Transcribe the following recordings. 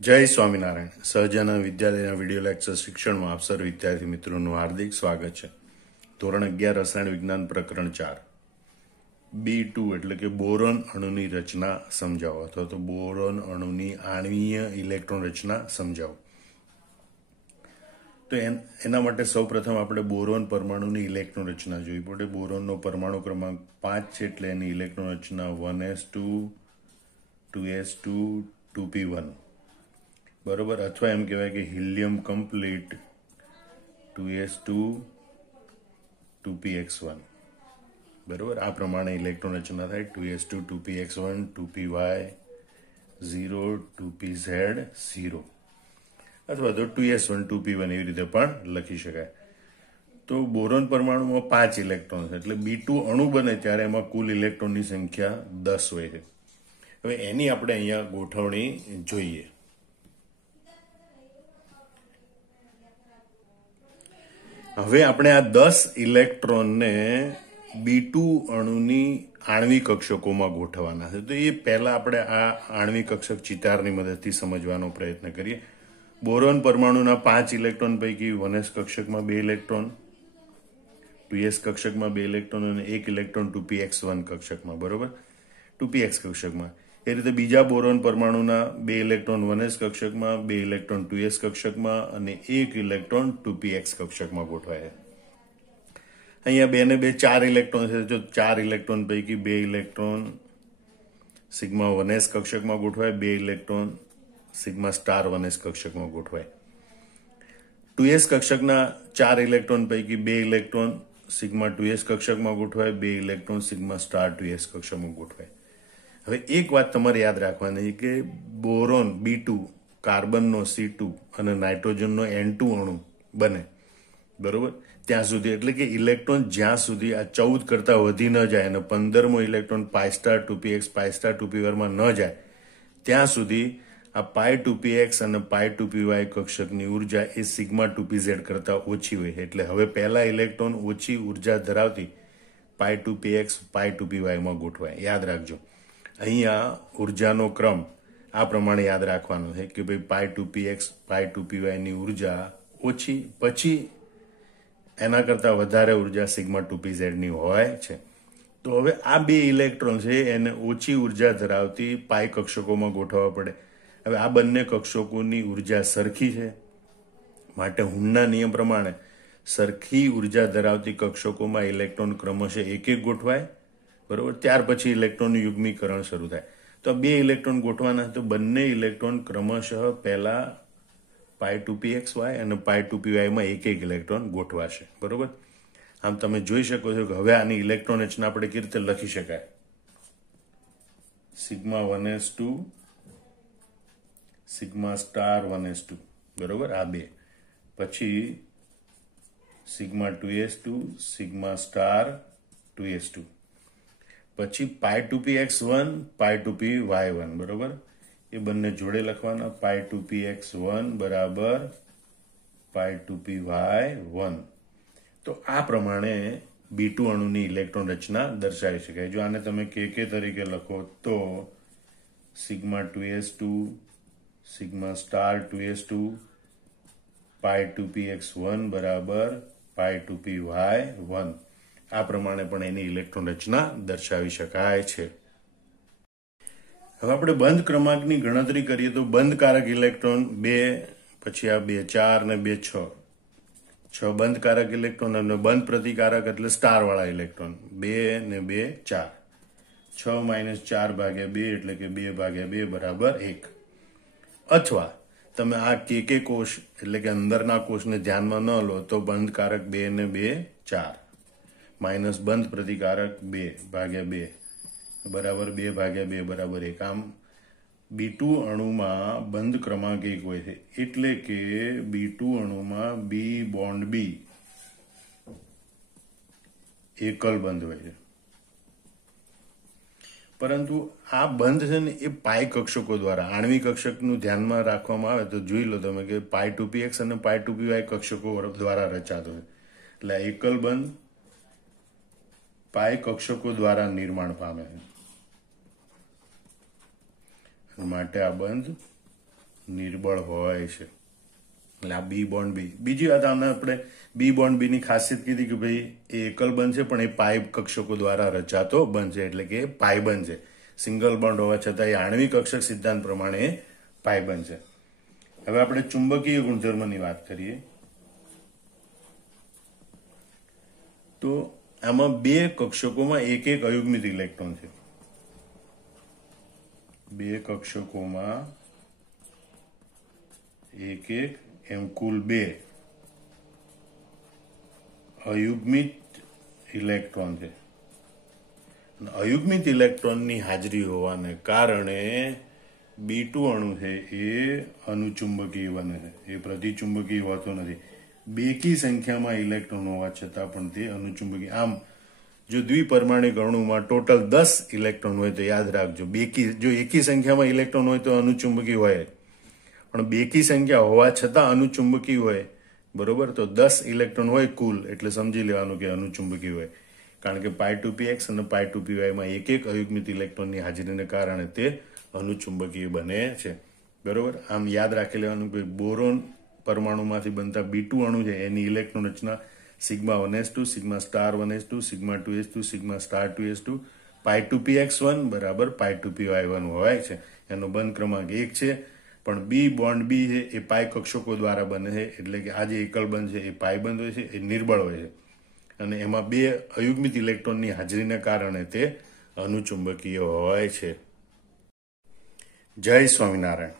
જય સ્વામિનારાયણ. સહજાનંદ વિદ્યાલયના video lecture શિક્ષણમાં આપ સર્વ વિદ્યાર્થી મિત્રોનું હાર્દિક સ્વાગત છે. ધોરણ 11 રસાયણ વિજ્ઞાન પ્રકરણ 4 B2 એટલે કે બોરોન અણુની રચના સમજાવો અથવા તો બોરોન અણુની આણ્વીય ઇલેક્ટ્રોન રચના સમજાવો. તો એના માટે સૌપ્રથમ આપણે બોરોન પરમાણુની ઇલેક્ટ્રોન રચના જોવી પડે. બોરોનનો પરમાણુ ક્રમાંક 5 છે એટલે એની ઇલેક્ટ્રોન રચના 1s2 2s2 2p1 બરોબર, અથવા એમ કહેવાય કે હિલિયમ કમ્પ્લીટ 2s2 2px1 બરોબર. આ પ્રમાણે ઇલેક્ટ્રોન રચના થાય 2s2 2px1 2py 0 2pz 0 અથવા તો 2s1 2p1 એવી રીતે પણ લખી શકાય. તો બોરોન પરમાણુમાં 5 ઇલેક્ટ્રોન છે એટલે B2 અણુ બને ત્યારે એમાં કુલ ઇલેક્ટ્રોનની સંખ્યા 10 હોય છે. હવે એની આપણે અહીંયા ગોઠવણી જોઈએ. હવે આપણે આ 10 ઇલેક્ટ્રોનને B2 અણુની આણ્વિક કક્ષકોમાં ગોઠવવાના છે. તો એ પહેલા આપણે આ આણ્વિક કક્ષક ચિતારની મદદથી સમજવાનો પ્રયત્ન કરીએ. બોરોન પરમાણુના 5 ઇલેક્ટ્રોન પૈકી 1s કક્ષકમાં 2 ઇલેક્ટ્રોન, 2s કક્ષકમાં 2 ઇલેક્ટ્રોન અને 1 ઇલેક્ટ્રોન 2px1 કક્ષકમાં, બરોબર, 2px કક્ષકમાં. એ રીતે બીજા બોરોન પરમાણુના 2 ઇલેક્ટ્રોન 1s કક્ષકમાં, 2 ઇલેક્ટ્રોન 2s કક્ષકમાં અને 1 ઇલેક્ટ્રોન 2px કક્ષકમાં ગોઠવાય. અહીંયા 2 ને 2 4 ઇલેક્ટ્રોન છે. જો 4 ઇલેક્ટ્રોન પૈકી 2 ઇલેક્ટ્રોન સિગ્મા 1s કક્ષકમાં ગોઠવાય, 2 ઇલેક્ટ્રોન સિગ્મા સ્ટાર 1s કક્ષકમાં ગોઠવાય. 2s કક્ષકના 4 ઇલેક્ટ્રોન પૈકી 2 ઇલેક્ટ્રોન સિગ્મા 2s કક્ષકમાં ગોઠવાય, 2 ઇલેક્ટ્રોન સિગ્મા સ્ટાર 2s કક્ષકમાં ગોઠવાય. હવે એક વાત તમારે યાદ રાખવાની કે બોરોન B2 કાર્બનનો C2 અને નાઇટ્રોજનનો N2 અણુ બને, બરોબર, ત્યાં સુધી, એટલે કે ઇલેક્ટ્રોન જ્યાં સુધી આ 14 કરતા વધી ન જાય અને 15મો electron pi star 2px pi star 2py માં ન જાય ત્યાં સુધી આ પાઈ 2px અને પાઈ 2py કક્ષકની ઉર્જા એ સિગ્મા 2pz કરતા ઓછી હોય. એટલે હવે પહેલા ઇલેક્ટ્રોન ઓછી ઉર્જા ધરાવતી પાઈ 2px પાઈ 2py માં ગોઠવાય. યાદ રાખજો, અહીંયા ઉર્જાનો ક્રમ આ પ્રમાણે યાદ રાખવાનો છે કે ભાઈ પાઈ 2px પાઈ 2py ની ઉર્જા ઓછી, પછી એના કરતા વધારે ઉર્જા સિગ્મા 2pz ની હોય છે. તો હવે આ 2 ઇલેક્ટ્રોન છે એને ઓછી ઉર્જા ધરાવતી પાઈ કક્ષકોમાં ગોઠવવા પડે. હવે આ બંને કક્ષકોની ઉર્જા સરખી છે માટે હુનના નિયમ પ્રમાણે સરખી ઉર્જા ધરાવતી કક્ષકોમાં ઇલેક્ટ્રોન ક્રમશઃ એક એક ગોઠવાય, બરોબર. ત્યાર પછી ઇલેક્ટ્રોનનું યુગ્મીકરણ શરૂ થાય. તો 2 ઇલેક્ટ્રોન ગોઠવાના, તો બંને ઇલેક્ટ્રોન ક્રમશઃ પહેલા પાઈ 2pxy અને પાઈ 2py માં એક એક ઇલેક્ટ્રોન ગોઠવાશે, બરોબર. આમ તમે જોઈ શકો છો કે હવે આની ઇલેક્ટ્રોન રચના આપણે કેવી રીતે લખી શકાય. Sigma 1s2 sigma star 1s2, બરોબર, આ 2. પછી sigma 2s2 sigma star 2s2. પછી પાઈ 2px1 પાઈ 2py1, બરોબર. એ બંને જોડે લખવાના. પાઈ 2px1 બરાબર પાઈ 2py1. તો આ પ્રમાણે B2 અણુની ઇલેક્ટ્રોન રચના દર્શાવી શકાય. જો આને તમે કે તરીકે લખો તો sigma 2s2 sigma star 2s2 પાઈ 2px1 બરાબર પાઈ 2py1. આ પ્રમાણે પણ એની ઇલેક્ટ્રોન રચના દર્શાવી શકાય છે. હવે આપણે બંધ ક્રમાંકની ગણતરી કરીએ તો બંધકારક ઇલેક્ટ્રોન 2, પછી આ 2 4 ને 2 6 બંધકારક ઇલેક્ટ્રોન અને બંધ પ્રતિકારક એટલે સ્ટાર વાળા ઇલેક્ટ્રોન 2 ને 2 4. 6 માઇનસ 4 ભાગ્યા 2 એટલે કે 2 ભાગ્યા 2 બરાબર 1. અથવા તમે આ કે કોષ એટલે કે અંદરના કોષને ધ્યાનમાં ન લો તો બંધકારક 2 ને 2 4 માઇનસ બંધ પ્રતિકારક 2 ભાગ્યા 2 બરાબર 2 ભાગ્યા 2 બરાબર 1. આમ B2 અણુમાં બંધ ક્રમાંક 1 હોય છે એટલે કે B2 અણુમાં B બોન્ડ B એકલ બંધ હોય છે. પરંતુ આ બંધ છે ને એ પાઈ કક્ષકો દ્વારા, આણ્વિક કક્ષકનું ધ્યાનમાં રાખવામાં આવે તો જોઈ લો તમે કે પાઈ 2px અને પાઈ 2py કક્ષકો દ્વારા રચાતો છે. એટલે એકલ બંધ પાઈ કક્ષકો દ્વારા નિર્માણ પામે છે. માટે આ બંધ નિર્બળ હોય છે. એટલે આ બી બોન્ડ બી. બીજી વાત આને આપણે બી બોન્ડ બી ની ખાસિયત કીધી કે ભાઈ એ એકલ બંધ છે પણ એ પાઇ કક્ષકો દ્વારા રચાતો બંધ છે, એટલે કે પાઇ બંધ છે. સિંગલ બોન્ડ હોવા છતાં એ આણ્વિક કક્ષક સિદ્ધાંત પ્રમાણે પાઇ બંધ છે. હવે આપણે ચુંબકીય ગુણધર્મની વાત કરીએ તો આમાં બે કક્ષકોમાં એક એક અયુગ્મિત ઇલેક્ટ્રોન છે. બે કક્ષકોમાં એક એક એમ કુલ બે અયુગ્મિત ઇલેક્ટ્રોન છે. અયુગ્મિત ઇલેક્ટ્રોનની હાજરી હોવાને કારણે B2 અણુ છે એ અનુચુંબકીય બને છે, એ પ્રતિચુંબકીય હોતો નથી. બેકી સંખ્યામાં ઇલેક્ટ્રોન હોવા છતાં પણ તે અનુચુંબકીય. આમ જો દ્વિપરમાણિક અણુમાં ટોટલ 10 ઇલેક્ટ્રોન હોય તો યાદ રાખજો, જો એકી સંખ્યામાં ઇલેક્ટ્રોન હોય તો અનુચુંબકીય હોય, પણ બેકી સંખ્યા હોવા છતાં અનુચુંબકીય હોય, બરોબર, તો 10 ઇલેક્ટ્રોન હોય કુલ, એટલે સમજી લેવાનું કે અનુચુંબકીય હોય. કારણ કે π2px અને π2py માં એક એક અયુગ્મિત ઇલેક્ટ્રોનની હાજરીને કારણે તે અનુચુંબકીય બને છે, બરોબર. આમ યાદ રાખી લેવાનું કે બોરોન પરમાણુમાંથી બનતા B2 અણુ છે એની ઇલેક્ટ્રોન રચના σ1s2 σ*1s2 σ2s2 σ*2s2 π2px1 બરાબર π2py1 હોય છે. એનો બંધ ક્રમાંક 1 છે, પણ બી બોન્ડ બી છે એ પાઇ કક્ષકો દ્વારા બને છે, એટલે કે આ જે એકલ બંધ છે એ પાઇ બંધ હોય છે, એ નિર્બળ હોય છે, અને એમાં બે અયુગ્મિત ઇલેક્ટ્રોનની હાજરીને કારણે તે અનુચુંબકીય હોય છે. જય સ્વામિનારાયણ.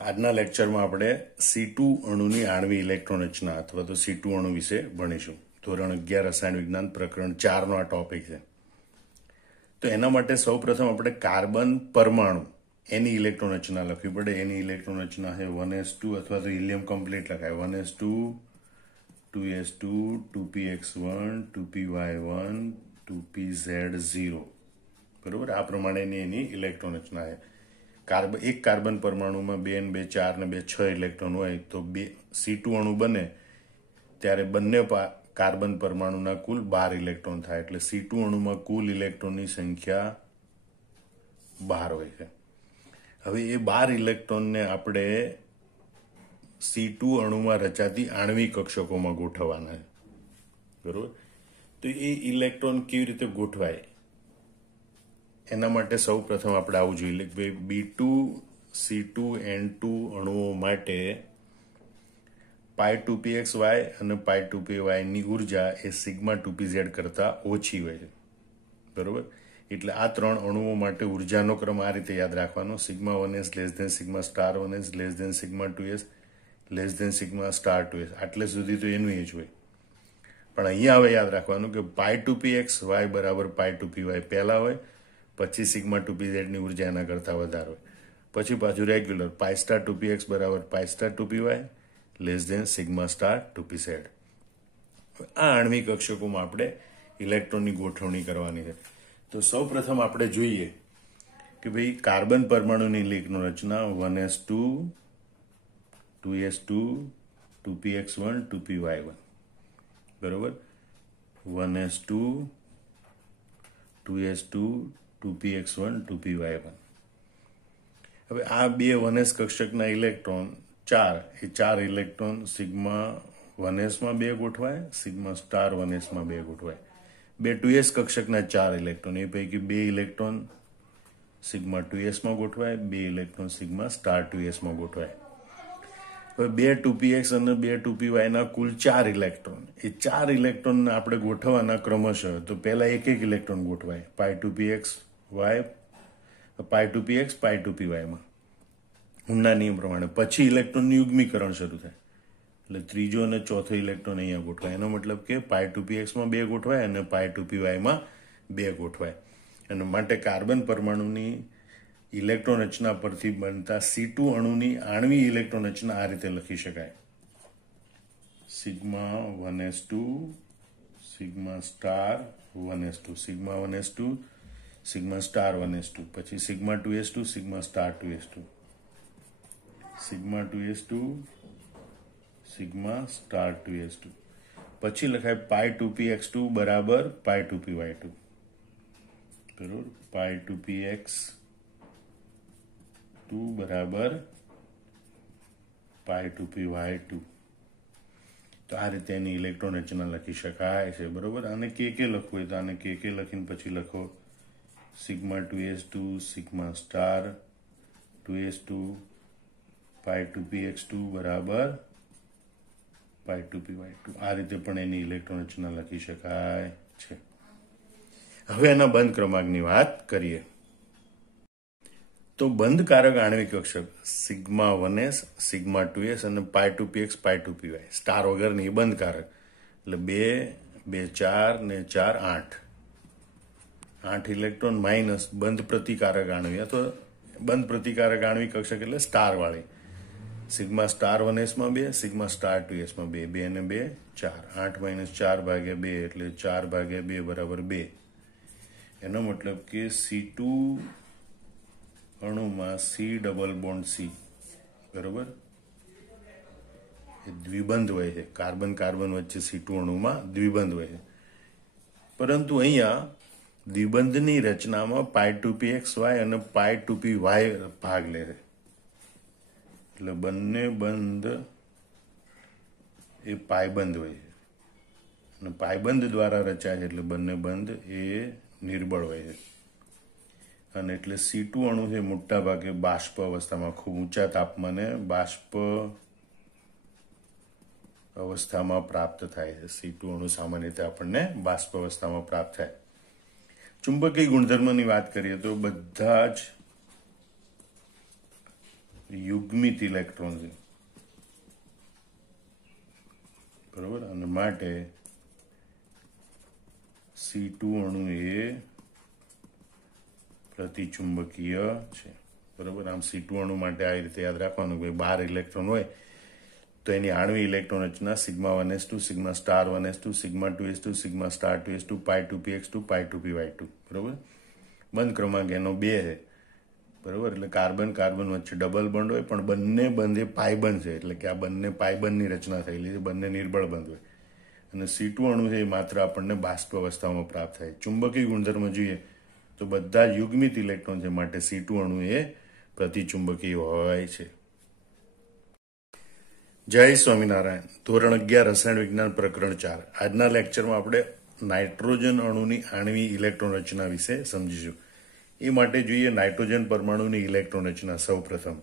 આજના લેક્ચરમાં આપણે C2 અણુની આણ્વિક ઇલેક્ટ્રોન રચના અથવા તો C2 અણુ વિશે ભણીશું. ધોરણ 11 રસાયણ વિજ્ઞાન પ્રકરણ 4 નો આ ટોપિક છે. તો એના માટે સૌપ્રથમ આપણે કાર્બન પરમાણુ એની ઇલેક્ટ્રોન રચના લખવી પડે. એની ઇલેક્ટ્રોન રચના છે 1s2 અથવા તો હિલિયમ કમ્પ્લીટ લખાય 1s2 2s2 2px1 2py1 2pz0, બરોબર. આ પ્રમાણેની એની ઇલેક્ટ્રોન રચના છે. એક કાર્બન પરમાણુમાં 2 ને 2 4 ને 2 6 ઇલેક્ટ્રોન હોય તો C2 અણુ બને ત્યારે બંને કાર્બન પરમાણુના કુલ 12 ઇલેક્ટ્રોન થાય, એટલે C2 અણુમાં કુલ ઇલેક્ટ્રોનની સંખ્યા 12 હોય છે. હવે એ 12 ઇલેક્ટ્રોનને આપણે C2 અણુમાં રચાતી આણ્વિક કક્ષકોમાં ગોઠવવાના છે, બરોબર. તો એ ઇલેક્ટ્રોન કેવી રીતે ગોઠવાય એના માટે સૌ પ્રથમ આપણે આવું જોઈએ કે B2 C2 N2 અણુઓ માટે π2pxy અને π2py ની ઉર્જા એ σ2pz કરતા ઓછી હોય છે, બરોબર. એટલે આ ત્રણ અણુઓ માટે ઉર્જાનો ક્રમ આ રીતે યાદ રાખવાનો: σ1s σ*1s σ2s σ*2s. આટલે સુધી તો એનું એ જ હોય. પણ અહીંયા હવે યાદ રાખવાનું કે π2pxy બરાબર π2py પહેલા હોય, પછી σ2pz ની ઉર્જા એના કરતા વધારે હોય, પછી પાછું રેગ્યુલર π*2px બરાબર π*2py σ*2pz. આ આણ્વિક કક્ષકોમાં આપણે ઇલેક્ટ્રોનની ગોઠવણી કરવાની છે. તો સૌ પ્રથમ આપણે જોઈએ કે ભાઈ કાર્બન પરમાણુની ઇલેક્ટ્રોન રચના 1s2 2s2 2px1 2py1, બરોબર. 1s2 2s2 2px1 2py1. હવે આ બે 1s કક્ષકના ઇલેક્ટ્રોન 4 ઇલેક્ટ્રોન σ1s માં 2 ગોઠવાય, σ*1s માં 2 ગોઠવાય. બે 2s કક્ષકના 4 ઇલેક્ટ્રોન, એ પૈકી 2 ઇલેક્ટ્રોન σ2s માં ગોઠવાય, 2 ઇલેક્ટ્રોન σ*2s માં ગોઠવાય. હવે બે 2px અને બે 2py ના કુલ 4 ઇલેક્ટ્રોન, એ 4 ઇલેક્ટ્રોન આપણે ગોઠવવાના ક્રમશઃ. તો પહેલા એક ઇલેક્ટ્રોન ગોઠવાય π2px π2py માં હુમના નિયમ પ્રમાણે. પછી ઇલેક્ટ્રોનનું યુગ્મીકરણ શરૂ થાય, એટલે ત્રીજો અને ચોથો ઇલેક્ટ્રોન અહીંયા ગોઠવાય. એનો મતલબ કે π2px માં 2 ગોઠવાય અને π2py માં 2 ગોઠવાય. અને માટે કાર્બન પરમાણુની ઇલેક્ટ્રોન રચના પરથી બનતા C2 અણુની આણ્વિક ઇલેક્ટ્રોન રચના આ રીતે લખી શકાય: σ1s2 σ*1s2 σ1s2 σ*1s2, પછી σ2s2 σ*2s2 σ2s2 σ*2s2, પછી લખાય π2px2 બરાબર π2py2, બરોબર. π2px2 બરાબર pi two P Y two. તો આ રીતે એની ઇલેક્ટ્રોન રચના લખી શકાય છે. બરોબર. આને કે લખવું હોય તો આને કે લખીને પછી લખો sigma 2s2 sigma star 2s2 pi two px2 બરાબર પાઈ ટુ પી વાય2. આ રીતે પણ એની ઇલેક્ટ્રોન રચના લખી શકાય છે. હવે એના બંધ ક્રમાંકની વાત કરીએ તો બંધકારક આણ્વિક કક્ષક સિગ્મા 1s સિગ્મા 2s અને પાઈ ટુ px પાઈ ટુ py સ્ટાર વગરની બંધકારક એટલે 2 2 4 ને 4 8 8 ઇલેક્ટ્રોન માઇનસ બંધ પ્રતિકારક આણ્વી અથવા બંધ પ્રતિકારક આણ્વિક કક્ષક એટલે સ્ટાર વાળી સિગ્મા સ્ટાર 1s માં 2 સિગ્મા સ્ટાર 2s માં 2 2 ને 2 4 8 માઇનસ 4 ભાગ્યા 2 એટલે 4 ભાગ્યા 2 બરાબર 2. એનો મતલબ કે C2 અણુમાં C double bond C બરોબર એ દ્વિબંધ હોય છે. કાર્બન કાર્બન વચ્ચે C2 અણુમાં દ્વિબંધ હોય છે. પરંતુ અહીંયા દ્વિબંધની રચનામાં પાઈ ટુ પી એક્સ વાય અને પાઈ ટુ પી વાય ભાગ લે છે. એટલે બંને બંધ એ પાયબંધ હોય છે અને પાયબંધ દ્વારા રચાય છે એટલે બંને બંધ એ નિર્બળ હોય છે. અને એટલે C2 અણુ છે મોટા ભાગે બાષ્પ અવસ્થામાં ખૂબ ઊંચા તાપમાને બાષ્પ અવસ્થામાં પ્રાપ્ત થાય છે. C2 અણુ સામાન્ય રીતે આપણને બાષ્પ અવસ્થામાં પ્રાપ્ત થાય. ચુંબકીય ગુણધર્મની વાત કરીએ તો બધા જ યુગ્મિત ઇલેક્ટ્રોન છે બરોબર. અને માટે C2 અણુ એ પ્રતિચુંબકીય છે બરોબર. આમ C2 અણુ માટે આ રીતે યાદ રાખવાનું કે 12 ઇલેક્ટ્રોન હોય તો એની આણ્વિક ઇલેક્ટ્રોન રચના sigma 1s2 sigma star 1s2 sigma 2s2 sigma star 2s2 pi two px2 pi two py2 બરોબર. બંધ ક્રમાંક એનો 2 છે બરોબર. એટલે કાર્બન કાર્બન વચ્ચે ડબલ બંધ હોય પણ બંને બંધ એ પાયબંધ છે એટલે કે આ બંને પાયબંધની રચના થયેલી છે. બંને નિર્બળ બંધ હોય અને C2 અણુ છે એ માત્ર આપણને બાષ્પ અવસ્થામાં પ્રાપ્ત થાય. ચુંબકીય ગુણધર્મ જોઈએ તો બધા યુગ્મિત ઇલેક્ટ્રોન છે માટે C2 અણુ એ પ્રતિચુંબકીય હોય છે. જય સ્વામિનારાયણ. ધોરણ 11 રસાયણ વિજ્ઞાન પ્રકરણ 4. આજના લેક્ચરમાં આપણે નાઇટ્રોજન અણુની આણ્વિક ઇલેક્ટ્રોન રચના વિશે સમજીશું. એ માટે જોઈએ નાઇટ્રોજન પરમાણુની ઇલેક્ટ્રોન રચના. સૌ પ્રથમ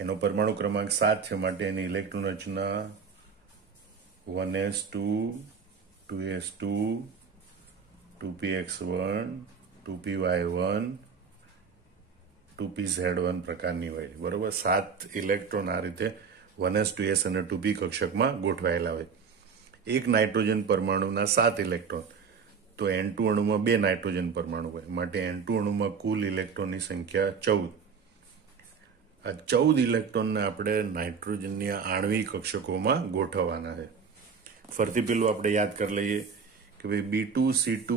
એનો પરમાણુ ક્રમાંક 7 છે માટે એની ઇલેક્ટ્રોન રચના 1s2 2s2 2px1 2py1 2pz1 પ્રકારની હોય બરોબર. 7 ઇલેક્ટ્રોન આ રીતે 1s 2s અને 2p કક્ષકમાં ગોઠવાયેલા હોય. એક નાઇટ્રોજન પરમાણુના 7 ઇલેક્ટ્રોન તો N2 અણુમાં 2 નાઇટ્રોજન પરમાણુ હોય માટે N2 અણુમાં કુલ ઇલેક્ટ્રોનની સંખ્યા 14. આ 14 ઇલેક્ટ્રોનને આપણે નાઇટ્રોજનની આણ્વિક કક્ષકોમાં ગોઠવવાના છે. ફરીથી પેલું આપણે યાદ કરી લઈએ કે ભાઈ B2 C2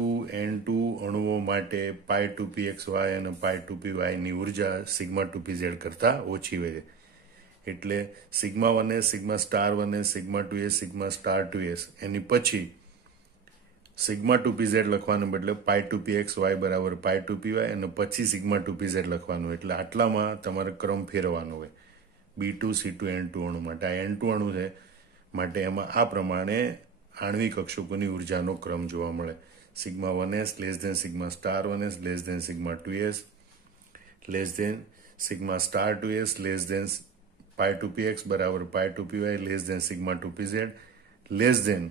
N2 અણુઓ માટે પાઈ ટુ pxy અને પાઈ ટુ py ની ઉર્જા સિગ્મા 2pz કરતા ઓછી હોય છે. એટલે sigma 1s sigma star 1s sigma 2s sigma star 2s એની પછી સિગ્મા 2pz લખવાને બદલે પાઈ ટુ pxy બરાબર પાઈ ટુ py અને પછી સિગ્મા 2pz લખવાનું. એટલે આટલામાં તમારે ક્રમ ફેરવવાનો હોય B2 C2 N2 અણુ માટે. આ N2 અણુ છે માટે એમાં આ પ્રમાણે આણ્વિક કક્ષકોની ઉર્જાનો ક્રમ જોવા મળે. Sigma 1s less than sigma star 1s less than sigma 2s less than sigma star 2s less than pi two px બરાબર pi two py less than sigma 2pz less than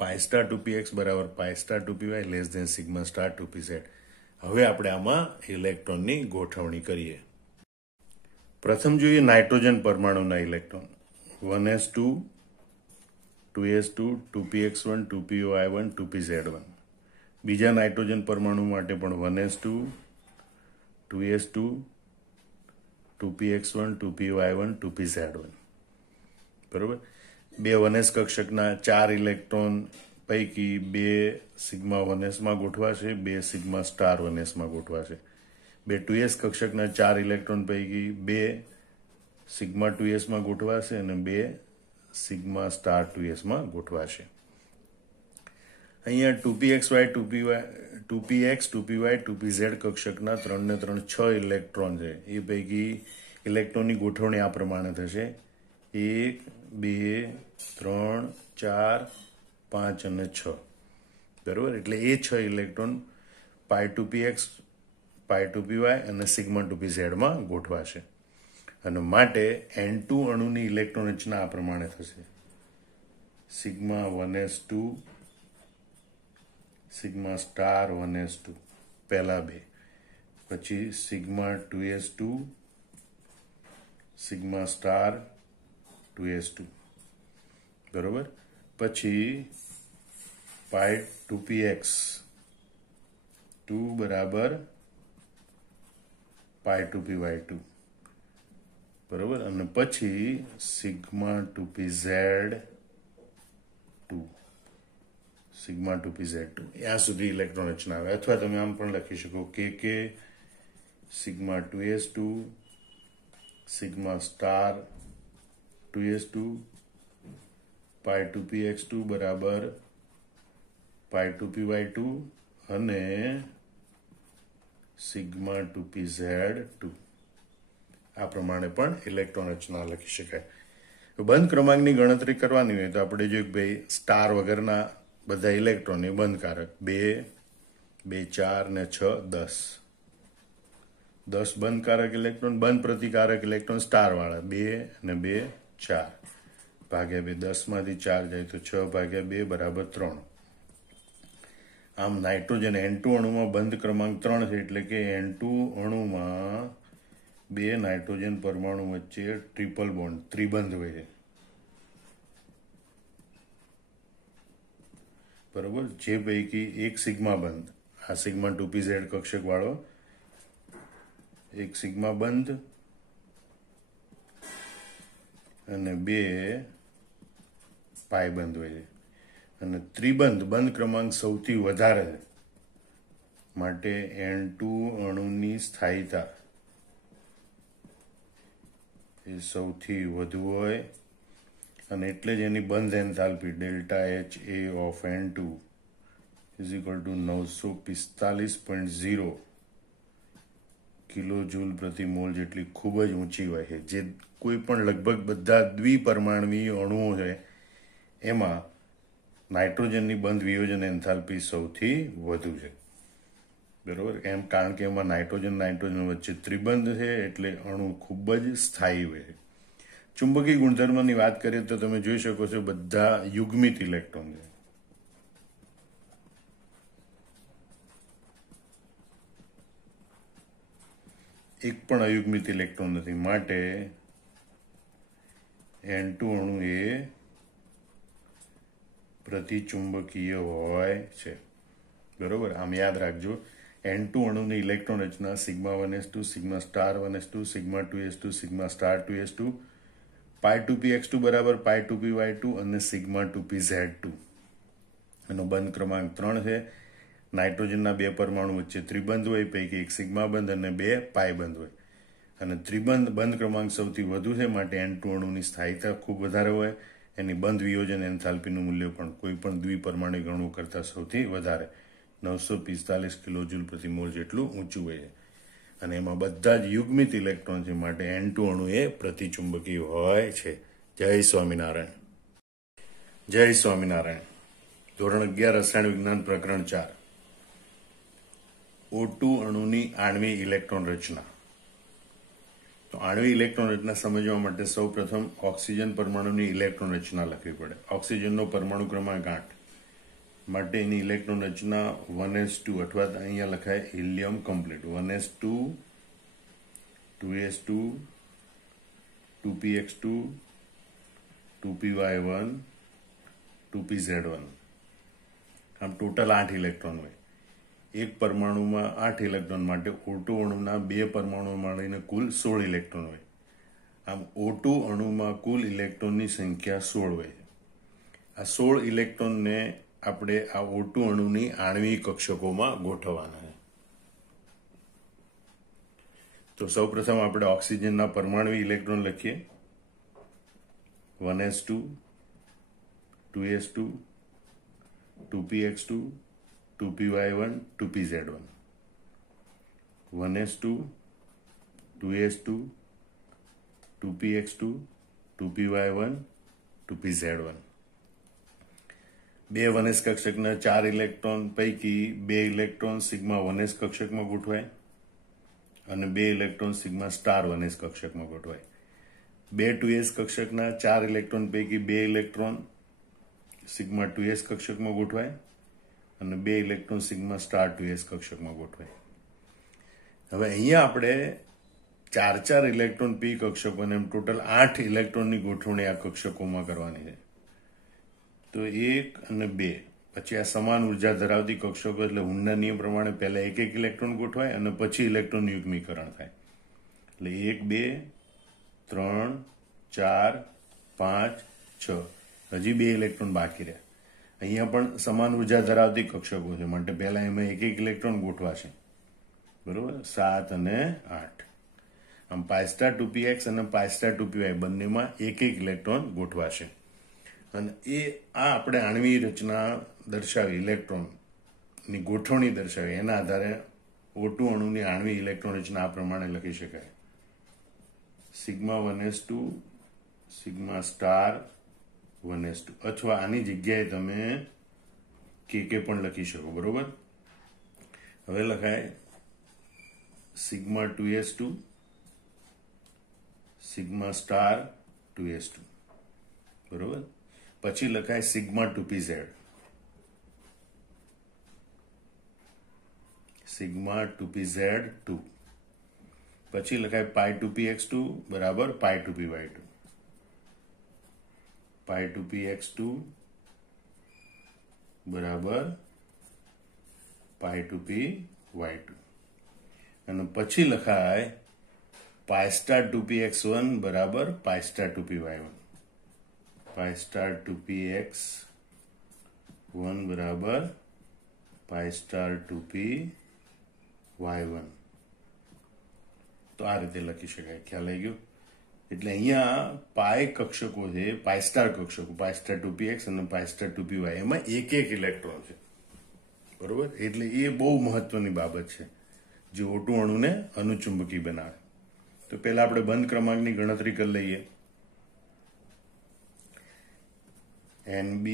pi star 2px બરાબર pi star 2py less than sigma star 2pz. હવે આપણે આમાં ઇલેક્ટ્રોનની ગોઠવણી કરીએ. પ્રથમ જોઈએ nitrogen પરમાણુના electron 1s2 2s2 2px1 2py1 2pz1. બીજા નાઇટ્રોજન પરમાણુ માટે પણ 1s2 2s2 2px1 2py1 2pz1 બરોબર. બે 1s કક્ષકના 4 ઇલેક્ટ્રોન પૈકી 2 સિગ્મા 1s માં ગોઠવાશે 2 સિગ્મા સ્ટાર 1s માં ગોઠવાશે. બે 2s કક્ષકના 4 ઇલેક્ટ્રોન પૈકી 2 સિગ્મા 2s માં ગોઠવાશે અને 2 સિગ્મા સ્ટાર 2s માં ગોઠવાશે. અહીંયા 2pxy 2px 2py 2pz કક્ષકના 3 ને 3 6 ઇલેક્ટ્રોન છે. એ પૈકી ઇલેક્ટ્રોનની ગોઠવણી આ પ્રમાણે થશે 1 2 3 4 5 અને 6 બરોબર. એટલે એ 6 ઇલેક્ટ્રોન પાઈ ટુ પી એક્સ, પાઈ ટુ પી વાય અને સિગ્મા ટુ પી ઝેડમાં ગોઠવાશે. અને માટે N2 અણુની ઇલેક્ટ્રોન રચના આ પ્રમાણે થશે: sigma 1s2, sigma star 1s2 પહેલા બે, પછી sigma 2s2, sigma star 2s2 બરોબર. પછી પાઈ ટુ પી એક્સ 2 બરાબર પાઈ ટુ પી વાય 2 બરોબર. અને પછી સિગ્મા ટુ પી ઝેડ 2, સિગ્મા ટુ પી ઝેડ 2 ત્યાં સુધી ઇલેક્ટ્રોન રચના આવે. અથવા તમે આમ પણ લખી શકો કે sigma 2s2, sigma star 2s2, pi two P x 2 બરાબર પાઈ ટુ પી વાય 2 અને સિગ્મા ટુ પી ઝેડ 2. આ પ્રમાણે પણ ઇલેક્ટ્રોન રચના લખી શકાય. બંધ ક્રમાંકની ગણતરી કરવાની હોય તો આપણે જો ભાઈ સ્ટાર વગરના બધા ઇલેક્ટ્રોન એ બંધકારક 2 2 4 ને 6 10 10 બંધકારક ઇલેક્ટ્રોન, બંધ પ્રતિકારક ઇલેક્ટ્રોન સ્ટાર વાળા 2 અને 2 4 ભાગ્યા 2, 10 માંથી 4 જાય તો 6 ભાગ્યા 2 બરાબર 3. આમ નાઇટ્રોજન N2 અણુમાં બંધ ક્રમાંક 3 છે, એટલે કે N2 અણુમાં 2 નાઇટ્રોજન પરમાણુ વચ્ચે ટ્રિપલ બોન્ડ ત્રિબંધ હોય છે બરોબર. જે પૈકી એક સિગ્મા બંધ, આ સિગ્મા 2pz કક્ષક વાળો એક સિગ્મા બંધ અને 2 પાઈ બંધ હોય છે. અને ત્રિબંધ બંધ ક્રમાંક સૌથી વધારે છે, માટે N2 અણુની સ્થાયીતા એ સૌથી વધુ હોય અને એટલે જ એની બંધ enthalpy delta H A of N2 is equal to 945.0 kilo joule પ્રતિ મોલ જેટલી ખૂબ જ ઊંચી હોય છે. જે કોઈ પણ લગભગ બધા દ્વિપરમાણવી અણુઓ છે એમાં નાઇટ્રોજનની બંધ વિયોજન એન્થાલ્પી સૌથી વધુ છે બરોબર. એમ કારણ કે એમાં નાઇટ્રોજન વચ્ચે ત્રિબંધ છે, એટલે અણુ ખૂબ જ સ્થાયી હોય છે. ચુંબકીય ગુણધર્મની વાત કરીએ તો તમે જોઈ શકો છો બધા યુગ્મિત ઇલેક્ટ્રોન છે. એક પણ અયુગ્મિત ઇલેક્ટ્રોન નથી, માટે N2 અણુ એ પ્રતિચુંબકીય હોય છે બરોબર. આમ યાદ રાખજો, N2 અણુની ઇલેક્ટ્રોન રચના sigma 1s2, sigma star 1s2, sigma 2s2, sigma star 2s2, pi two P x2 બરાબર પાઈ ટુ પી y2 અને સિગ્મા ટુ પી z2. એનો બંધ ક્રમાંક 3 છે. નાઇટ્રોજનના 2 પરમાણુ વચ્ચે ત્રિબંધ હોય, પૈકી એક સિગ્મા બંધ અને 2 પાઈ બંધ હોય. અને ત્રિબંધ બંધ ક્રમાંક સૌથી વધુ છે, માટે N2 અણુની સ્થાયીતા ખૂબ વધારે હોય. એની બંધ વિયોજન એન્થાલ્પીનું મૂલ્ય પણ કોઈ પણ દ્વિપરમાણિક અણુ કરતાં સૌથી વધારે 945 કિલો જૂલ પ્રતિ મોલ જેટલું ઊંચું હોય છે. અને એમાં બધા જ યુગ્મિત ઇલેક્ટ્રોન છે, માટે N2 અણુ એ પ્રતિચુંબકીય હોય છે. જય સ્વામિનારાયણ. જય સ્વામિનારાયણ. ધોરણ 11 રસાયણ વિજ્ઞાન પ્રકરણ 4 O2 અણુની આણ્વિક ઇલેક્ટ્રોન રચના. તો આણ્વિક ઇલેક્ટ્રોન રચના સમજવા માટે સૌ પ્રથમ ઓક્સિજન પરમાણુની ઇલેક્ટ્રોન રચના લખવી પડે. ઓક્સિજનનો પરમાણુ ક્રમાંક 8, માટે એની ઇલેક્ટ્રોન રચના 1s2 અથવા અહીંયા લખાય helium complete 1s2, 2s2, 2px2, 2py1, 2pz1. આમ ટોટલ 8 ઇલેક્ટ્રોન હોય. એક પરમાણુમાં 8 ઇલેક્ટ્રોન, માટે O2 અણુના 2 પરમાણુ મળીને કુલ 16 ઇલેક્ટ્રોન હોય. આમ O2 અણુમાં કુલ ઇલેક્ટ્રોનની સંખ્યા 16 હોય. આ 16 ઇલેક્ટ્રોનને આપણે આ O2 અણુની આણ્વિક કક્ષકોમાં ગોઠવવાના છે. તો સૌપ્રથમ આપણે ઓક્સિજનના પરમાણુ ઇલેક્ટ્રોન લખીએ 1s2, 2s2, 2px2, 2py1, 2pz1. 1s2, 2s2, 2px2, 2p1 2pz1. બે 1s કક્ષકના 4 ઇલેક્ટ્રોન પૈકી 2 ઇલેક્ટ્રોન સિગ્મા 1s કક્ષકમાં ગોઠવાય અને 2 ઇલેક્ટ્રોન સિગ્મા સ્ટાર 1s કક્ષકમાં ગોઠવાય. બે 2s કક્ષકના 4 ઇલેક્ટ્રોન પૈકી 2 ઇલેક્ટ્રોન સિગ્મા 2s કક્ષકમાં ગોઠવાય અને 2 ઇલેક્ટ્રોન સિગ્મા સ્ટાર 2s કક્ષકમાં ગોઠવાય. હવે અહીંયા આપણે 4 ઇલેક્ટ્રોન પી કક્ષકોને એમ ટોટલ 8 ઇલેક્ટ્રોનની ગોઠવણી આ કક્ષકોમાં કરવાની છે. તો 1 અને 2 પછી આ સમાન ઉર્જા ધરાવતી કક્ષકો એટલે હુન્ડના નિયમ પ્રમાણે પહેલા એક ઇલેક્ટ્રોન ગોઠવાય અને પછી ઇલેક્ટ્રોન યુગ્મીકરણ થાય. એટલે 1 2 3 4 5 6 હજી 2 ઇલેક્ટ્રોન બાકી રહ્યા. અહીંયા પણ સમાન ઉર્જા ધરાવતી કક્ષકો છે માટે પહેલા એમાં એક ઇલેક્ટ્રોન ગોઠવાશે. બરોબર, 7 અને 8. આમ પાયસ્ટાર 2px અને પાયસ્ટાર 2py બંનેમાં એક ઇલેક્ટ્રોન ગોઠવાશે. અને આ આપણે આણ્વીય રચના દર્શાવી, ઇલેક્ટ્રોનની ગોઠવણી દર્શાવી, એના આધારે O2 અણુની આણ્વીય ઇલેક્ટ્રોન રચના આ પ્રમાણે લખી શકાય: sigma 1s2 sigma star 1s2, અથવા આની જગ્યાએ તમે કે પણ લખી શકો. બરોબર, હવે લખાય sigma 2s2 sigma star 2s2. બરોબર, પછી લખાય સિગ્મા 2pz સિગ્મા 2pz2. પછી લખાય પાઈ 2px2 બરાબર પાઈ 2py2 પાઈ 2px2 બરાબર પાઈ 2py2. અને પછી લખાય પાઈ સ્ટાર 2px1 બરાબર પાઈ સ્ટાર 2py1 પાઈ સ્ટાર 2px1 બરાબર પાઈ સ્ટાર 2py1. તો આ રીતે લખી શકાય. ખ્યાલ આવી ગયો? એટલે અહીંયા પાઈ કક્ષકો છે, પાઈ સ્ટાર કક્ષકો, પાઈ સ્ટાર 2px અને પાઈ સ્ટાર 2py, એમાં એક ઇલેક્ટ્રોન છે. બરોબર, એટલે એ બહુ મહત્વની બાબત છે જે O2 અણુને અનુચુંબકી બનાવે. તો પહેલા આપણે બંધ ક્રમાંકની ગણતરી કરી લઈએ. NB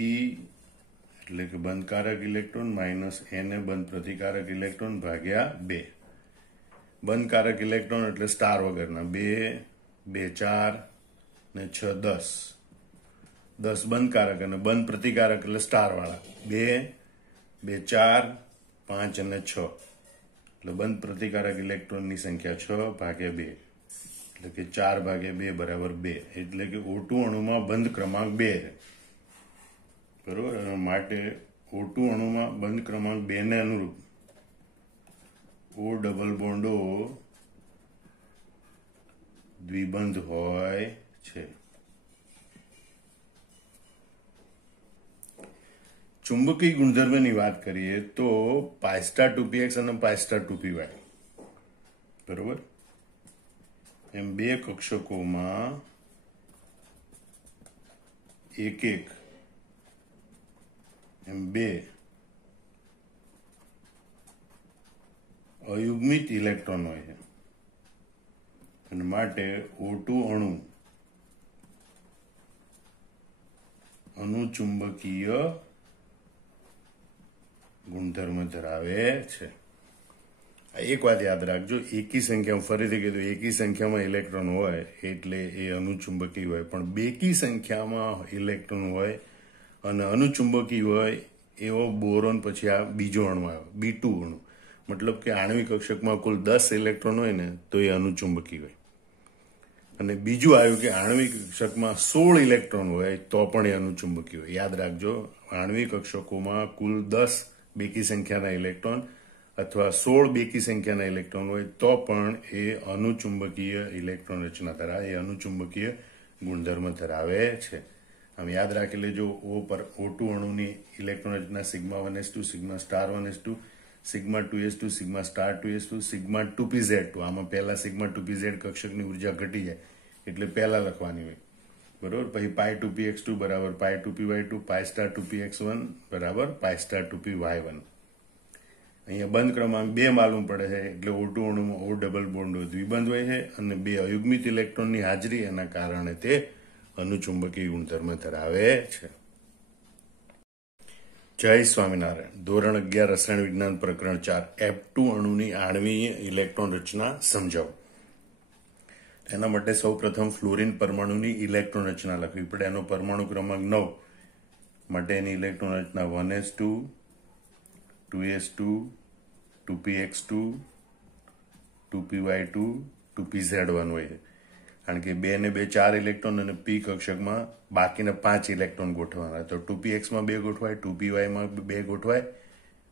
એટલે કે બંધકારક ઇલેક્ટ્રોન માઇનસ Na બંધ પ્રતિકારક ઇલેક્ટ્રોન ભાગ્યા 2. બંધકારક ઇલેક્ટ્રોન એટલે સ્ટાર વગરના 2 2 4 ને 6 10. 10 બંધકારક અને બંધ પ્રતિકારક એટલે સ્ટાર વાળા 2 2 4 5 અને 6. એટલે બંધ પ્રતિકારક ઇલેક્ટ્રોનની સંખ્યા 6 ભાગ્યા 2 એટલે કે 4 ભાગ્યા 2 બરાબર 2. એટલે કે O2 અણુમાં બંધ ક્રમાંક 2 છે. બરોબર, માટે O2 અણુમાં બંધ ક્રમાંક 2 ને અનુરૂપ O ડબલ બોન્ડો દ્વિબંધ હોય છે. ચુંબકીય ગુણધર્મની વાત કરીએ તો પાઈ સ્ટાર 2px અને પાઈ સ્ટાર 2py, બરોબર, એમ બે કક્ષકોમાં એક એમ 2 અયુગ્મિત ઇલેક્ટ્રોન હોય છે. અને માટે O2 અણુ અનુચુંબકીય ગુણધર્મ ધરાવે છે. એક વાત યાદ રાખજો, એકી સંખ્યામાં, ફરીથી કીધું, એકી સંખ્યામાં ઇલેક્ટ્રોન હોય એટલે એ અનુચુંબકીય હોય, પણ બેકી સંખ્યામાં ઇલેક્ટ્રોન હોય અને અનુચુંબકીય હોય એવો બોરોન પછી આ બીજો અણુ આવ્યો, B2 અણુ. મતલબ કે આણ્વિક કક્ષકમાં કુલ 10 ઇલેક્ટ્રોન હોય ને તો એ અનુચુંબકી હોય. અને બીજું આવ્યું કે આણ્વિક કક્ષકમાં 16 ઇલેક્ટ્રોન હોય તો પણ એ અનુચુંબકી હોય. યાદ રાખજો, આણ્વિક કક્ષકોમાં કુલ 10 બેકી સંખ્યાના ઇલેક્ટ્રોન અથવા 16 બેકી સંખ્યાના ઇલેક્ટ્રોન હોય તો પણ એ અનુચુંબકીય ઇલેક્ટ્રોન રચના ધરાવે, એ અનુચુંબકીય ગુણધર્મ ધરાવે છે. આમ યાદ રાખી લેજો, O2 અણુની ઇલેક્ટ્રોન રચના sigma 1s2 sigma star 1s2 sigma 2s2 sigma star 2s2 sigma 2pz2. આમાં પહેલા સિગ્મા 2pz કક્ષકની ઉર્જા ઘટી જાય એટલે પહેલા લખવાની હોય. બરોબર, પછી પાઈ 2px2 બરાબર પાઈ 2py2 પાઈ સ્ટાર 2px1 બરાબર પાઈ સ્ટાર 2py1. અહીંયા બંધ ક્રમાંક 2 માલુમ પડે છે એટલે O2 અણુમાં O ડબલ બોન્ડો દ્વિબંધ હોય છે અને 2 અયુગ્મિત ઇલેક્ટ્રોનની હાજરી એના કારણે તે અનુચુંબકીય ગુણધર્મ ધરાવે છે. જય સ્વામિનારાયણ. ધોરણ 11 રસાયણ વિજ્ઞાન પ્રકરણ 4 F2 અણુની આણ્વીય ઇલેક્ટ્રોન રચના સમજાવો. એના માટે સૌ પ્રથમ ફ્લોરિન પરમાણુની ઇલેક્ટ્રોન રચના લખવી પડે. એનો પરમાણુ ક્રમાંક 9 માટે એની ઇલેક્ટ્રોન રચના 1s2 2s2 2px2 2py2 2pz1 હોય છે. કારણ કે 2 ને 2 4 ઇલેક્ટ્રોન અને p કક્ષકમાં બાકીના 5 ઇલેક્ટ્રોન ગોઠવાના. તો 2px માં 2 ગોઠવાય, 2py માં 2 ગોઠવાય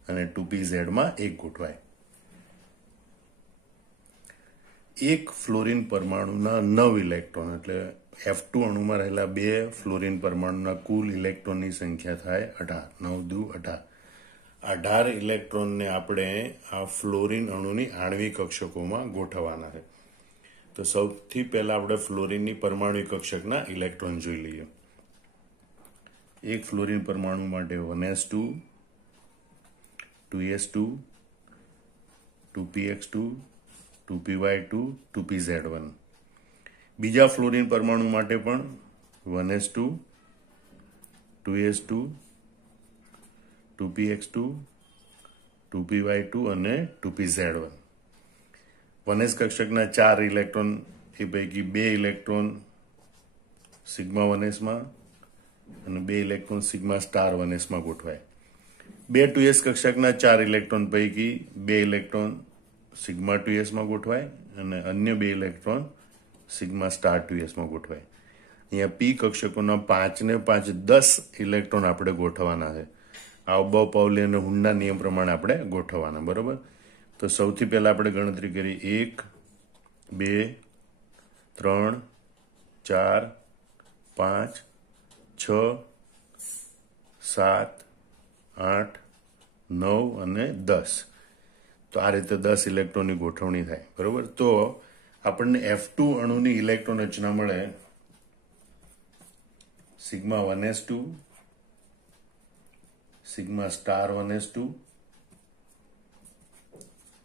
અને 2pz માં 1 ગોઠવાય. એક ફ્લોરિન પરમાણુના 9 ઇલેક્ટ્રોન એટલે F2 અણુમાં રહેલા 2 ફ્લોરિન પરમાણુના કુલ ઇલેક્ટ્રોનની સંખ્યા થાય 18. 9 દુ 18. 18 ઇલેક્ટ્રોનને આપણે આ ફ્લોરિન અણુની આણ્વિક કક્ષકોમાં ગોઠવવાના છે. તો સૌથી પહેલા આપણે ફ્લોરિનની પરમાણુ કક્ષકના ઇલેક્ટ્રોન જોઈ લઈએ. એક ફ્લોરિન પરમાણુ માટે 1s2 2s2 2px2 2py2 2pz1. બીજા ફ્લોરિન પરમાણુ માટે પણ 1s2 2s2 2px2 2py2 અને 2pz1. 1s કક્ષકના 4 ઇલેક્ટ્રોન એ પૈકી 2 ઇલેક્ટ્રોન સિગ્મા 1s માં અને 2 ઇલેક્ટ્રોન સિગ્મા સ્ટાર 1s માં ગોઠવાય. 2 2s કક્ષકના 4 ઇલેક્ટ્રોન પૈકી 2 ઇલેક્ટ્રોન સિગ્મા 2s માં ગોઠવાય અને અન્ય 2 ઇલેક્ટ્રોન સિગ્મા સ્ટાર 2s માં ગોઠવાય. અહીંયા p કક્ષકોના 5 ને 5 10 ઇલેક્ટ્રોન આપણે ગોઠવવાના છે. આઉબાઉ પાઉલી અને હુન્ડના નિયમ પ્રમાણે આપણે ગોઠવવાના. બરોબર. તો સૌથી પહેલા આપણે ગણતરી કરી 1 2 3 4 5 6 7 8 9 અને 10. તો આ રીતે 10 ઇલેક્ટ્રોનની ગોઠવણી થાય. બરોબર. તો આપણને F2 અણુની ઇલેક્ટ્રોન રચના મળે sigma 1s2 sigma star 1s2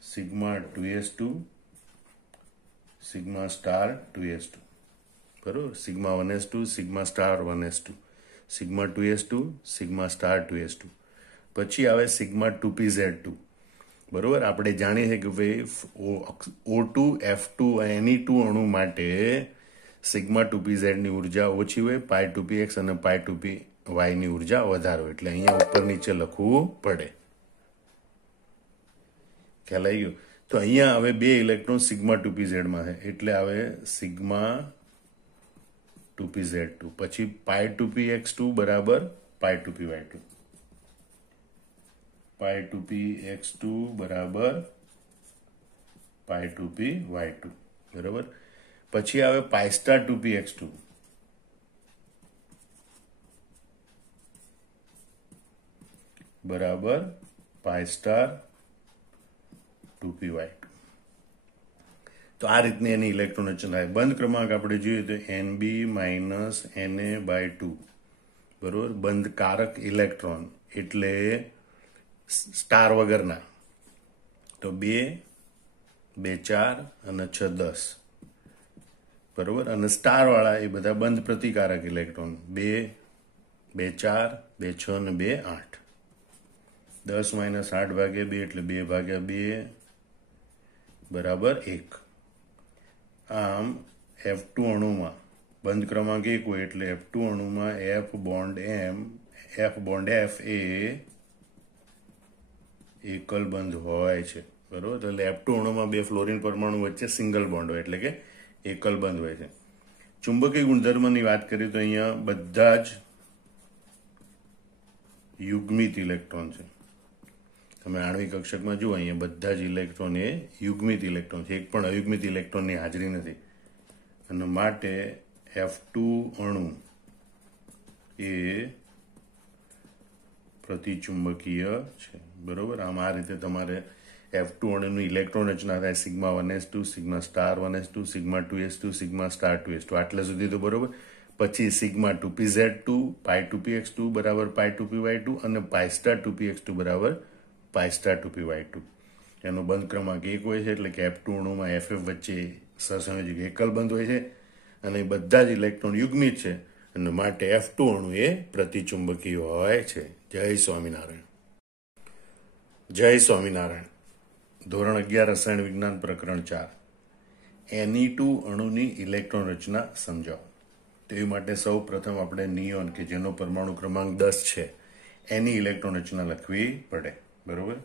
sigma 2s2 sigma star 2s2. બરોબર. Sigma 1s2 sigma star 1s2 sigma 2s2 sigma star 2s2. પછી આવે સિગ્મા 2pz2. બરોબર. આપણે જાણીએ છીએ કે ભાઈ O2 F2 એની 2 અણુ માટે સિગ્મા 2pz ની ઉર્જા ઓછી હોય, પાઈ 2px અને પાઈ 2py ની ઉર્જા વધારે હોય. એટલે અહીંયા ઉપર નીચે લખવું પડે. ખ્યાલ આવી ગયો. તો અહીંયા હવે 2 ઇલેક્ટ્રોન સિગ્મા 2pz માં છે એટલે આવે સિગ્મા 2pz2. પછી પાઈ 2px2 બરાબર પાઈ 2py2. પાઈ 2px2 બરાબર પાઈ 2py2. બરાબર. પછી આવે પાઈ સ્ટાર 2px2 બરાબર પાઈ સ્ટાર 2py2. તો આ રીતની એની ઇલેક્ટ્રોન રચના. બંધ ક્રમાંક આપણે જોઈએ તો Nb - Na/2. બરોબર. બંધ કારક ઇલેક્ટ્રોન એટલે સ્ટાર વગરના. તો 2 2 4 અને 6 10. બરોબર. અને સ્ટાર વાળા એ બધા બંધ પ્રતિકારક ઇલેક્ટ્રોન 2 2 4 2 6 અને 2 8. 10 - 8 ભાગ્યા 2 એટલે 2 ભાગ્યા 2 બરાબર 1. આમ F2 અણુમાં બંધ ક્રમાંક 1 હોય એટલે F2 અણુમાં F બોન્ડ F એ એકલ બંધ હોય છે. બરોબર. એટલે F2 અણુમાં 2 ફ્લોરિન પરમાણુ વચ્ચે સિંગલ બોન્ડ હોય એટલે કે એકલ બંધ હોય છે. ચુંબકીય ગુણધર્મની વાત કરીએ તો અહીંયા બધા જ યુગ્મિત ઇલેક્ટ્રોન છે. તમે આણ્વિક કક્ષકમાં જુઓ અહીંયા બધા જ ઇલેક્ટ્રોન એ યુગ્મિત ઇલેક્ટ્રોન છે. એક પણ અયુગ્મિત ઇલેક્ટ્રોનની હાજરી નથી અને માટે F2 અણુ એ પ્રતિચુંબકીય છે. બરોબર. આમ આ રીતે તમારે F2 અણુની ઇલેક્ટ્રોન રચના થાય sigma 1s2 sigma star 1s2 sigma 2s2 sigma star 2s2. આટલા સુધી તો બરોબર. પછી સિગ્મા 2pz2 પાઈ 2px2 બરાબર પાઈ 2py2 અને પાઈ સ્ટાર 2px2 બરાબર પાઈ સ્ટાર 2py2. એનો બંધ ક્રમાંક 1 હોય છે એટલે કે F2 અણુમાં FF વચ્ચે સહસંયોજક એકલ બંધ હોય છે અને બધા જ ઇલેક્ટ્રોન યુગ્મિત છે અને માટે F2 અણુ એ પ્રતિચુંબકીય હોય છે. જય સ્વામિનારાયણ. જય સ્વામિનારાયણ. ધોરણ 11 રસાયણ વિજ્ઞાન પ્રકરણ 4 Ne2 અણુની ઇલેક્ટ્રોન રચના સમજાવો. તે માટે સૌ પ્રથમ આપણે નિયોન કે જેનો પરમાણુ ક્રમાંક 10 છે એની ઇલેક્ટ્રોન રચના લખવી પડે. બરોબર?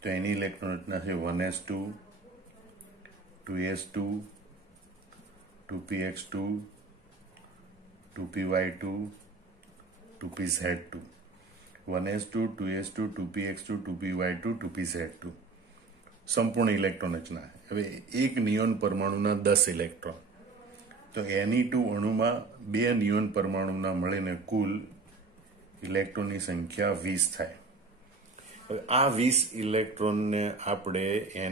તો એની ઇલેક્ટ્રોન રચના છે 1s2 2s2 2px2 2py2 2pz2 1s2 2s2 2px2 2py2 2pz2 સંપૂર્ણ ઇલેક્ટ્રોન રચના. હવે એક નિયોન પરમાણુના 10 ઇલેક્ટ્રોન, તો Ne2 અણુમાં 2 નિયોન પરમાણુના મળીને કુલ ઇલેક્ટ્રોનની સંખ્યા 20 થાય. હવે આ 20 ઇલેક્ટ્રોનને આપણે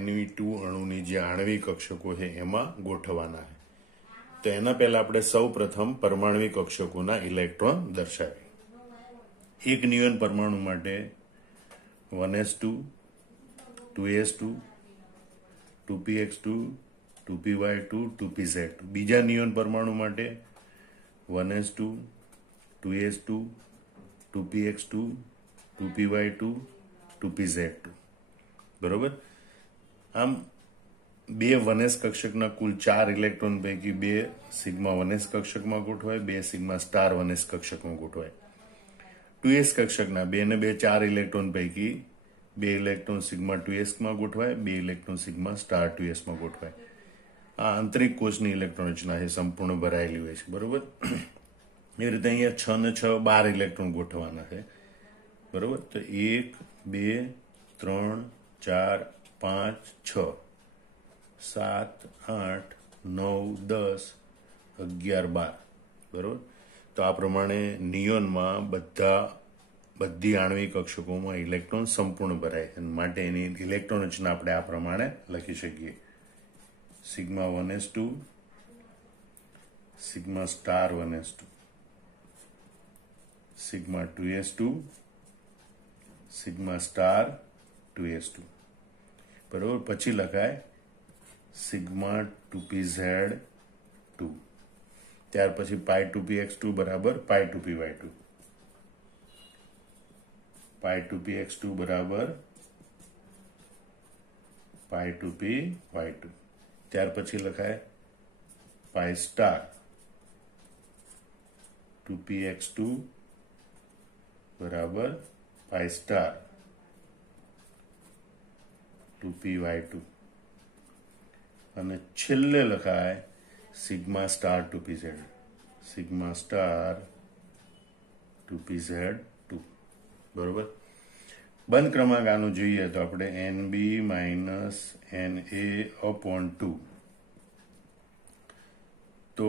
Ne2 અણુની જે આણ્વિક કક્ષકો છે એમાં ગોઠવવાના છે. તો એના પહેલા આપણે સૌ પ્રથમ પરમાણ્વિક કક્ષકોના ઇલેક્ટ્રોન દર્શાવીએ. એક નિયોન પરમાણુ માટે 1s2 2s2 2px2 2py2 2pz2. બીજા નિયોન પરમાણુ માટે 1s2 2s2 2px2 2py2 2pz2. બરોબર? આમ 2 1s કક્ષકના કુલ 4 ઇલેક્ટ્રોન પૈકી 2 સિગ્મા 1s કક્ષકમાં ગોઠવાય, 2 સિગ્મા સ્ટાર 1s કક્ષકમાં ગોઠવાય. 2s કક્ષકના 2 ને 2 4 ઇલેક્ટ્રોન પૈકી 2 ઇલેક્ટ્રોન સિગ્મા 2s માં ગોઠવાય, 2 ઇલેક્ટ્રોન સિગ્મા સ્ટાર 2s માં ગોઠવાય. આ આંતરિક કોષની ઇલેક્ટ્રોન રચના છે, સંપૂર્ણ ભરાયેલી હોય છે. બરોબર? એ રીતે અહીંયા 6 ને 6 12 ઇલેક્ટ્રોન ગોઠવવાના છે. બરોબર? તો 1 2 3 4 5 6 7 8 9 10 11 12. બરોબર? તો આ પ્રમાણે નિયોનમાં બધી આણ્વિક કક્ષકોમાં ઇલેક્ટ્રોન સંપૂર્ણ ભરાય છે. માટે એની ઇલેક્ટ્રોન રચના આપણે આ પ્રમાણે લખી શકીએ: sigma 1s2 sigma star 1s2 sigma 2s2 sigma star 2s2. બરોબર? પછી લખાય સિગ્મા 2pz2. ત્યાર પછી પાઈ 2px2 બરાબર પાઈ 2py2, પાઈ 2px2 બરાબર પાઈ 2py2. ત્યાર પછી લખાય પાઈ સ્ટાર 2px2 બરાબર પાઈ સ્ટાર 2py2. અને છેલ્લે લખાય sigma star 2pz, sigma star 2pz2. બરોબર? બંધ ક્રમાંક આનું જોઈએ તો આપણે NB માઇનસ NA/2. તો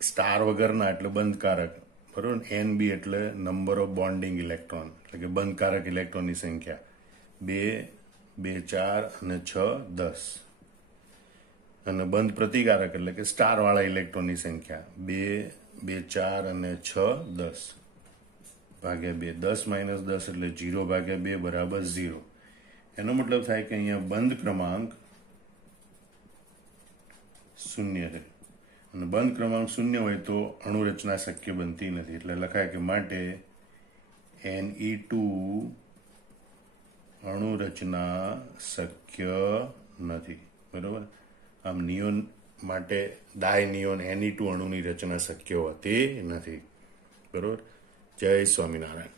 સ્ટાર વગરના એટલે બંધકારક. બરોબર? NB એટલે નંબર ઓફ બોન્ડિંગ ઇલેક્ટ્રોન, એટલે કે બંધકારક ઇલેક્ટ્રોનની સંખ્યા 2 2 4 અને 6 10. અને બંધ પ્રતિકારક એટલે કે સ્ટાર વાળા ઇલેક્ટ્રોનની સંખ્યા 2 2 4 અને 6 10 ભાગ્યા 2. 10 માઇનસ 10 એટલે 0 ભાગ્યા 2 બરાબર 0. એનો મતલબ થાય કે અહીંયા બંધ ક્રમાંક 0 છે. અને બંધ ક્રમાંક 0 હોય તો અણુ રચના શક્ય બનતી નથી. એટલે લખાય કે માટે Ne2 અણુ રચના શક્ય નથી. બરોબર? આમ નિયોન માટે ડાયનિયોન Ne2 અણુની રચના શક્ય હોતી નથી. બરોબર? જય સ્વામિનારાયણ.